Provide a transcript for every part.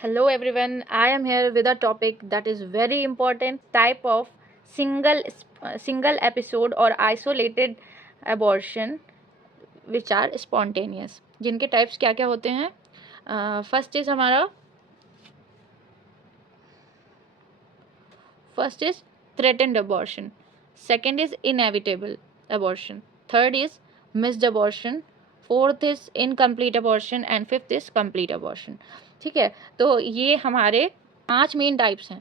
Hello everyone, I am here with a topic that is very important type of single episode or isolated abortion which are spontaneous. जिनके types क्या क्या होते हैं? First is threatened abortion, second is inevitable abortion, third is missed abortion, fourth is incomplete abortion and fifth is complete abortion. ठीक है, तो ये हमारे 5 मेन टाइप्स हैं.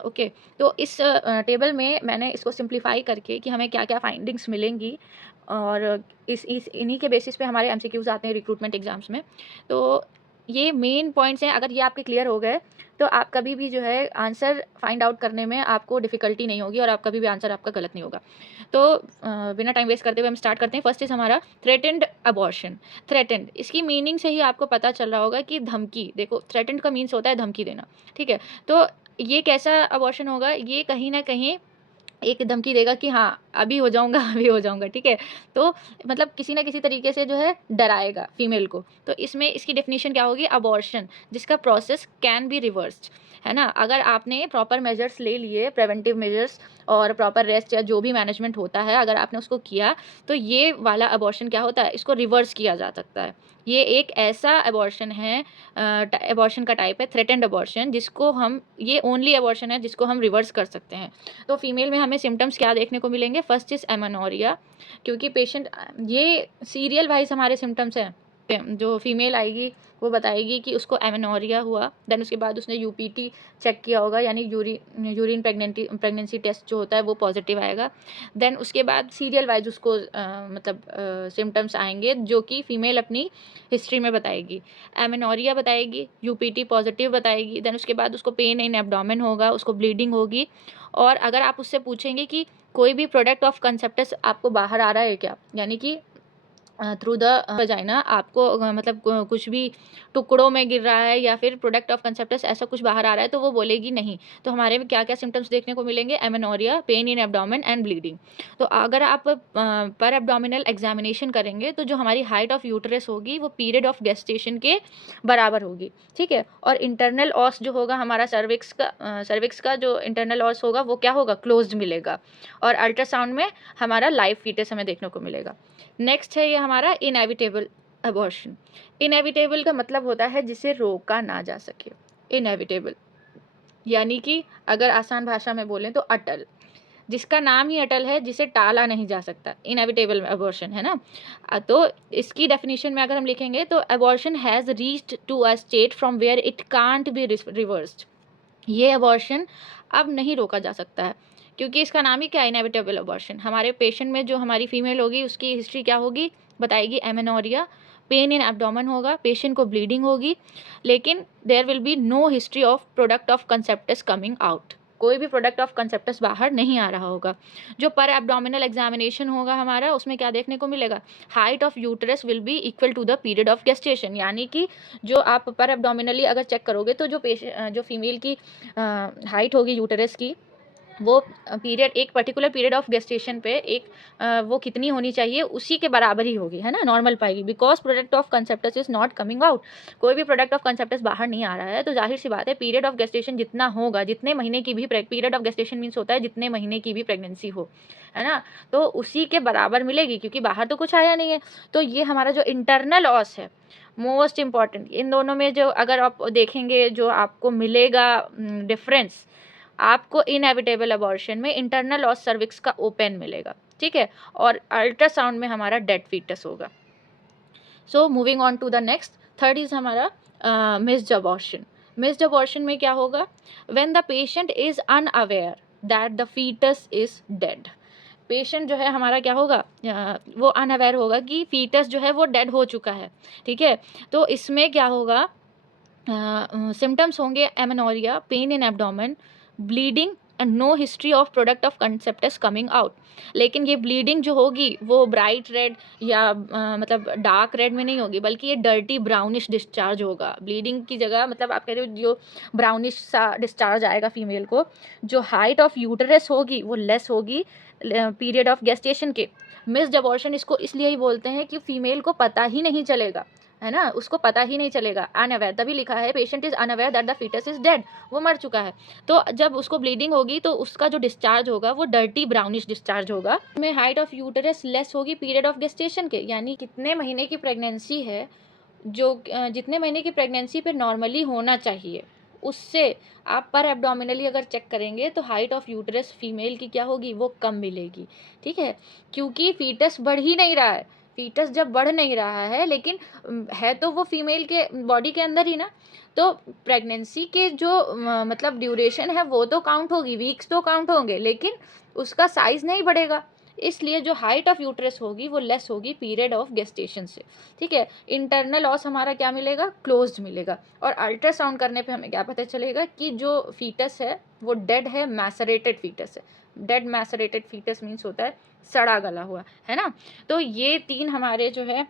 ओके, तो इस टेबल में मैंने इसको सिंप्लीफाई करके कि हमें क्या क्या फाइंडिंग्स मिलेंगी और इस इन्हीं के बेसिस पे हमारे एमसीक्यूज आते हैं रिक्रूटमेंट एग्जाम्स में. तो ये मेन पॉइंट्स हैं. अगर ये आपके क्लियर हो गए तो आप कभी भी जो है आंसर फाइंड आउट करने में आपको डिफ़िकल्टी नहीं होगी और आप कभी भी आंसर आपका गलत नहीं होगा. तो बिना टाइम वेस्ट करते हुए हम स्टार्ट करते हैं. फर्स्ट इज़ हमारा थ्रेटेंड अबॉर्शन. थ्रेटेंड, इसकी मीनिंग से ही आपको पता चल रहा होगा कि धमकी. देखो, थ्रेटेंड का मीन्स होता है धमकी देना. ठीक है, तो ये कैसा अबॉर्शन होगा? ये कहीं न कहीं एक धमकी देगा कि हाँ, अभी हो जाऊँगा, अभी हो जाऊँगा. ठीक है, तो मतलब किसी न किसी तरीके से जो है डराएगा फीमेल को. तो इसमें इसकी डेफिनेशन क्या होगी? अबॉर्शन जिसका प्रोसेस कैन बी रिवर्स्ड, है ना. अगर आपने प्रॉपर मेजर्स ले लिए, प्रिवेंटिव मेजर्स और प्रॉपर रेस्ट या जो भी मैनेजमेंट होता है, अगर आपने उसको किया तो ये वाला अबॉर्शन क्या होता है? इसको रिवर्स किया जा सकता है. ये एक ऐसा अबॉर्शन है, अबॉर्शन का टाइप है थ्रेटेंड अबॉर्शन, जिसको हम, ये ओनली अबॉर्शन है जिसको हम रिवर्स कर सकते हैं. तो फीमेल में हमें सिम्टम्स क्या देखने को मिलेंगे? फर्स्ट इज़ एमेनोरिया, क्योंकि पेशेंट, ये सीरियल वाइज हमारे सिम्टम्स हैं. जो फीमेल आएगी वो बताएगी कि उसको एमेनोरिया हुआ. देन उसके बाद उसने यूपीटी चेक किया होगा, यानी यूरिन प्रेगनेंसी टेस्ट जो होता है वो पॉजिटिव आएगा. देन उसके बाद सीरियल वाइज उसको मतलब सिम्टम्स आएंगे जो कि फीमेल अपनी हिस्ट्री में बताएगी. एमेनोरिया बताएगी, यूपीटी पॉजिटिव बताएगी. देन उसके बाद उसको पेन इन एब्डोमेन होगा, उसको ब्लीडिंग होगी. और अगर आप उससे पूछेंगे कि कोई भी प्रोडक्ट ऑफ कंसेप्टस आपको बाहर आ रहा है क्या, यानी कि थ्रू द वजाइना आपको मतलब कुछ भी टुकड़ों में गिर रहा है या फिर प्रोडक्ट ऑफ कंसेप्टस ऐसा कुछ बाहर आ रहा है, तो वो बोलेगी नहीं. तो हमारे में क्या क्या सिम्टम्स देखने को मिलेंगे? Amenorrhoea, pain in abdomen and bleeding. तो अगर आप पर एब्डोमिनल एग्जामिनेशन करेंगे तो जो हमारी हाइट ऑफ यूटरस होगी वो पीरियड ऑफ गेस्टेशन के बराबर होगी. ठीक है, और इंटरनल ऑस जो होगा हमारा सर्विक्स का जो इंटरनल ऑस होगा वो क्या होगा? क्लोज्ड मिलेगा. और अल्ट्रासाउंड में हमारा लाइव फीटस हमें देखने को मिलेगा. नेक्स्ट है ये हमारा इनएविटेबल अबॉर्शन. इनएविटेबल का मतलब होता है जिसे रोका ना जा सके. इनएविटेबल यानी कि अगर आसान भाषा में बोलें तो अटल, जिसका नाम ही अटल है, जिसे टाला नहीं जा सकता. इनएविटेबल अबॉर्शन है ना. तो इसकी डेफिनेशन में अगर हम लिखेंगे तो abortion has reached to a state from where it can't be reversed. ये अबॉर्शन अब नहीं रोका जा सकता है, क्योंकि इसका नाम ही क्या है? Inevitable abortion. हमारे पेशेंट में जो हमारी फीमेल होगी उसकी हिस्ट्री क्या होगी? बताएगी एमेनोरिया, पेन इन एब्डोमेन होगा, पेशेंट को ब्लीडिंग होगी, लेकिन there will be no history of product of conceptus coming out. कोई भी प्रोडक्ट ऑफ कंसेप्टस बाहर नहीं आ रहा होगा. जो पर एब्डोमिनल एग्जामिनेशन होगा हमारा, उसमें क्या देखने को मिलेगा? Height of uterus will be equal to the period of gestation. यानी कि जो आप पर एब्डोमिनली अगर चेक करोगे तो जो फीमेल की हाइट होगी यूटरस की, वो पीरियड, एक पर्टिकुलर पीरियड ऑफ गेस्टेशन पे एक वो कितनी होनी चाहिए उसी के बराबर ही होगी, है ना, नॉर्मल पाएगी. Because product of conceptus is not coming out. कोई भी प्रोडक्ट ऑफ कंसेप्टस बाहर नहीं आ रहा है, तो जाहिर सी बात है पीरियड ऑफ गेस्टेशन जितना होगा, जितने महीने की भी पीरियड ऑफ गेस्टेशन मीन्स होता है जितने महीने की भी प्रेगनेंसी हो, है ना, तो उसी के बराबर मिलेगी, क्योंकि बाहर तो कुछ आया नहीं है. तो ये हमारा जो इंटरनल ऑस है, मोस्ट इम्पॉर्टेंट. इन दोनों में जो अगर आप देखेंगे जो आपको मिलेगा डिफरेंस, आपको इनएविटेबल अबॉर्शन में इंटरनल ऑस सर्विक्स का ओपन मिलेगा. ठीक है, और अल्ट्रासाउंड में हमारा डेड फीटस होगा. So moving on to the next, third is हमारा मिस्ड अबॉर्शन. मिस्ड अबॉर्शन में क्या होगा? When the patient is unaware that the foetus is dead. Patient जो है हमारा क्या होगा? वो अनअवेयर होगा कि फीटस जो है वो डेड हो चुका है. ठीक है, तो इसमें क्या होगा? सिम्टम्स होंगे amenorrhoea, pain in abdomen, bleeding and no history of product of conceptus coming out. लेकिन ये ब्लीडिंग जो होगी वो ब्राइट रेड या मतलब डार्क रेड में नहीं होगी, बल्कि ये डर्टी ब्राउनिश डिस्चार्ज होगा. ब्लीडिंग की जगह मतलब आप कह रहे हो जो ब्राउनिश सा डिस्चार्ज आएगा फीमेल को. जो हाइट ऑफ यूटरस होगी वो लेस होगी पीरियड ऑफ गेस्टेशन के. मिस्ड अबॉर्शन इसको इसलिए ही बोलते हैं कि फीमेल को पता ही नहीं चलेगा, है ना, उसको पता ही नहीं चलेगा, अनअवेयर, तभी लिखा है patient is unaware that the foetus is dead, वो मर चुका है। तो जब उसको ब्लीडिंग होगी तो उसका जो डिस्चार्ज होगा वो डर्टी ब्राउनिश डिस्चार्ज होगा। में हाइट ऑफ यूटरस लेस होगी पीरियड ऑफ गेस्टेशन के, यानी कितने महीने की प्रेगनेंसी है, जो जितने महीने की प्रेगनेंसी पे नॉर्मली होना चाहिए, उससे आप पर एब्डोमिनली अगर चेक करेंगे तो हाइट ऑफ यूटरस फीमेल की क्या होगी, वो कम मिलेगी। ठीक है, क्योंकि फीटस बढ़ ही नहीं रहा है। फीटस जब बढ़ नहीं रहा है, लेकिन है तो वो फीमेल के बॉडी के अंदर ही ना, तो प्रेगनेंसी के जो मतलब ड्यूरेशन है वो तो काउंट होगी, वीक्स तो काउंट होंगे, लेकिन उसका साइज नहीं बढ़ेगा। इसलिए जो हाइट ऑफ यूट्रस होगी वो लेस होगी पीरियड ऑफ गेस्टेशन से। ठीक है, इंटरनल लॉस हमारा क्या मिलेगा, क्लोज्ड मिलेगा। और अल्ट्रासाउंड करने पे हमें क्या पता चलेगा कि जो फीटस है वो डेड है, मैसरेटेड फीटस है। डेड मैसरेटेड फीटस मीन्स होता है सड़ा गला हुआ, है ना। तो ये 3 हमारे जो है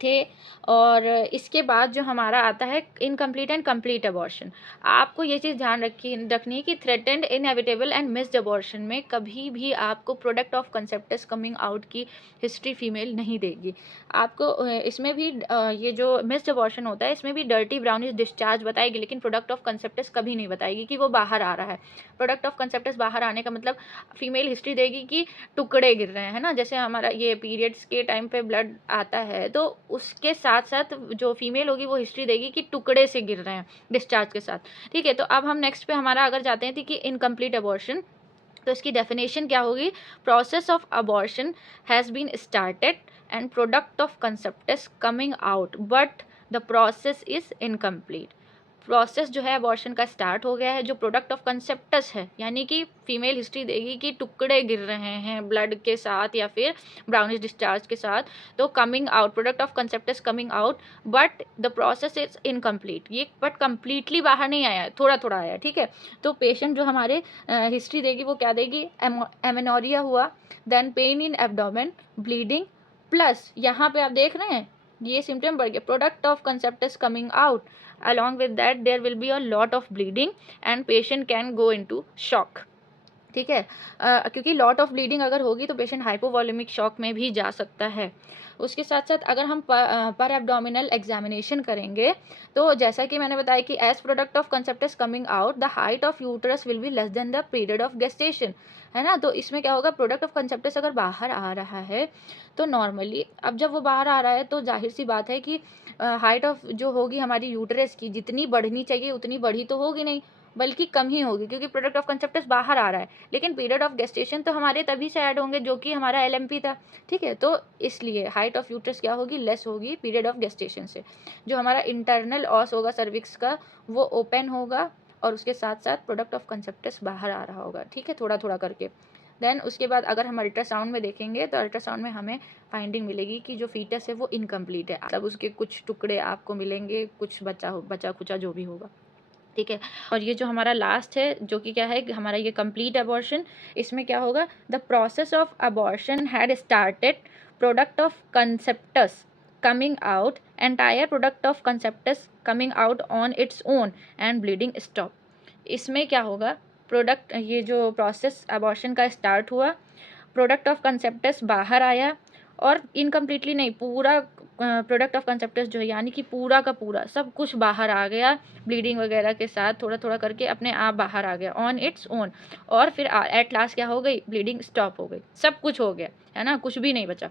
थे। और इसके बाद जो हमारा आता है इनकम्प्लीट एंड कंप्लीट अबॉर्शन। आपको ये चीज़ ध्यान रखनी है कि threatened, inevitable and missed abortion में कभी भी आपको product of conceptus coming out की हिस्ट्री फीमेल नहीं देगी। आपको इसमें भी ये जो मिस्ड अबॉर्शन होता है इसमें भी डर्टी ब्राउनिश डिस्चार्ज बताएगी, लेकिन प्रोडक्ट ऑफ कंसेप्टस कभी नहीं बताएगी कि वो बाहर आ रहा है। प्रोडक्ट ऑफ कंसेप्टस बाहर आने का मतलब फीमेल हिस्ट्री देगी कि टुकड़े गिर रहे हैं, है ना। जैसे हमारा ये पीरियड्स के टाइम पे ब्लड आता है तो उसके साथ साथ जो फीमेल होगी वो हिस्ट्री देगी कि टुकड़े से गिर रहे हैं डिस्चार्ज के साथ। ठीक है, तो अब हम नेक्स्ट पे हमारा अगर जाते हैं कि इनकम्प्लीट अबॉर्शन, तो इसकी डेफिनेशन क्या होगी, process of abortion has been started and product of conceptus coming out but the process is incomplete. Process जो है अबॉर्शन का स्टार्ट हो गया है, जो प्रोडक्ट ऑफ कंसेप्टस है, यानी कि फीमेल हिस्ट्री देगी कि टुकड़े गिर रहे हैं ब्लड के साथ या फिर ब्राउनिश डिस्चार्ज के साथ, तो coming out, product of conceptus coming out but the process is incomplete. ये बट कंप्लीटली बाहर नहीं आया है, थोड़ा थोड़ा आया है। ठीक है, तो पेशेंट जो हमारे हिस्ट्री देगी वो क्या देगी, एमेनोरिया हुआ, then pain in abdomen, bleeding, plus यहाँ पे आप देख रहे हैं ये सिम्टम बढ़ गया, product of conceptus coming out, along with that there will be a lot of bleeding and patient can go into shock। ठीक है, क्योंकि लॉट ऑफ ब्लीडिंग अगर होगी तो पेशेंट हाइपोवॉल्यूमिक शॉक में भी जा सकता है। उसके साथ साथ अगर हम पर एब्डोमिनल एग्जामिनेशन करेंगे तो जैसा कि मैंने बताया कि as product of conceptus coming out the height of uterus will be less than the period of gestation, है ना। तो इसमें क्या होगा, प्रोडक्ट ऑफ कंसेप्टस अगर बाहर आ रहा है तो नॉर्मली, अब जब वो बाहर आ रहा है तो जाहिर सी बात है कि हाइट ऑफ जो होगी हमारी यूट्रस की जितनी बढ़नी चाहिए उतनी बढ़ी तो होगी नहीं, बल्कि कम ही होगी, क्योंकि प्रोडक्ट ऑफ कंसेप्टस बाहर आ रहा है। लेकिन पीरियड ऑफ गेस्टेशन तो हमारे तभी से ऐड होंगे जो कि हमारा एलएमपी था। ठीक है, तो इसलिए हाइट ऑफ यूट्रस क्या होगी, लेस होगी पीरियड ऑफ गेस्टेशन से। जो हमारा इंटरनल ऑस होगा सर्विक्स का वो ओपन होगा और उसके साथ साथ प्रोडक्ट ऑफ कंसेप्टस बाहर आ रहा होगा। ठीक है, थोड़ा थोड़ा करके। देन उसके बाद अगर हम अल्ट्रासाउंड में देखेंगे तो अल्ट्रासाउंड में हमें फाइंडिंग मिलेगी कि जो फीटस है वो इनकम्प्लीट है, मतलब उसके कुछ टुकड़े आपको मिलेंगे, कुछ बचा खुचा जो भी होगा। ठीक है, और ये जो हमारा लास्ट है जो कि क्या है हमारा ये कंप्लीट अबॉर्शन, इसमें क्या होगा, the process of abortion had started, product of conceptus coming out, entire product of conceptus coming out on its own and bleeding stop. इसमें क्या होगा, प्रोडक्ट ये जो प्रोसेस अबॉर्शन का स्टार्ट हुआ, प्रोडक्ट ऑफ कंसेप्टस बाहर आया, और इनकम्प्लीटली नहीं, पूरा प्रोडक्ट ऑफ कंसेप्टस जो है यानी कि पूरा का पूरा सब कुछ बाहर आ गया, ब्लीडिंग वगैरह के साथ थोड़ा थोड़ा करके अपने आप बाहर आ गया ऑन इट्स ओन, और फिर एट लास्ट क्या हो गई, ब्लीडिंग स्टॉप हो गई, सब कुछ हो गया, है ना, कुछ भी नहीं बचा।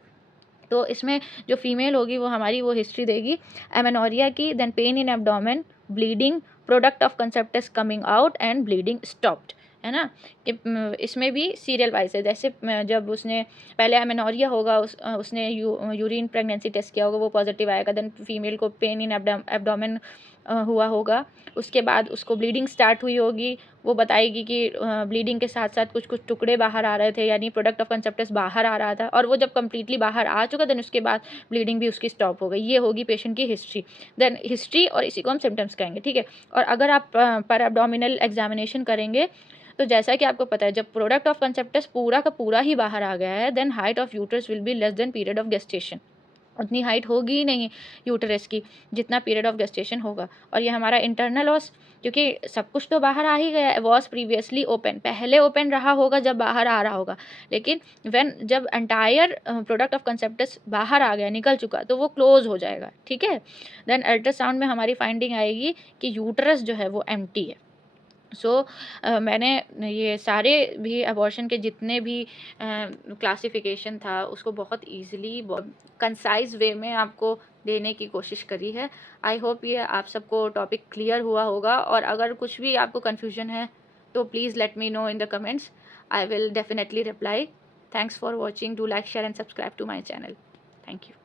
तो इसमें जो फीमेल होगी वो हमारी वो हिस्ट्री देगी एमेनोरिया की, then pain in abdomen, bleeding, product of conceptus coming out and bleeding stopped, है ना। कि इसमें भी सीरियल वाइज है, जैसे जब उसने पहले एमेनोरिया होगा उसने यूरिन प्रेगनेंसी टेस्ट किया होगा वो पॉजिटिव आएगा, देन फीमेल को पेन इन एब्डोमेन हुआ होगा, उसके बाद उसको ब्लीडिंग स्टार्ट हुई होगी, वो बताएगी कि ब्लीडिंग के साथ साथ कुछ कुछ टुकड़े बाहर आ रहे थे, यानी प्रोडक्ट ऑफ कंसेप्टस बाहर आ रहा था, और वो जब कम्प्लीटली बाहर आ चुका देन उसके बाद ब्लीडिंग भी उसकी स्टॉप हो गई। ये होगी पेशेंट की हिस्ट्री, देन हिस्ट्री, और इसी को हम सिम्टम्स कहेंगे। ठीक है, और अगर आप पर एब्डोमिनल एग्जामिनेशन करेंगे तो जैसा कि आपको पता है जब प्रोडक्ट ऑफ कंसेप्टस पूरा का पूरा ही बाहर आ गया है then height of uterus will be less than period of gestation, उतनी हाइट होगी ही नहीं यूटरस की जितना पीरियड ऑफ गेस्टेशन होगा। और ये हमारा इंटरनल ऑस क्योंकि सब कुछ तो बाहर आ ही गया है। वॉज प्रीवियसली ओपन, पहले ओपन रहा होगा जब बाहर आ रहा होगा, लेकिन जब एंटायर प्रोडक्ट ऑफ कंसेप्टस बाहर आ गया, निकल चुका, तो वो क्लोज हो जाएगा, ठीक है। देन अल्ट्रासाउंड में हमारी फाइंडिंग आएगी कि यूट्रस जो है वो एम्प्टी है। सो मैंने ये सारे भी अबॉर्शन के जितने भी क्लासिफिकेशन था उसको बहुत ईजिली, कंसाइज वे में आपको देने की कोशिश करी है। आई होप ये आप सबको टॉपिक क्लियर हुआ होगा, और अगर कुछ भी आपको कन्फ्यूजन है तो please let me know in the comments, I will definitely reply. Thanks for watching, do like, share and subscribe to my channel. Thank you.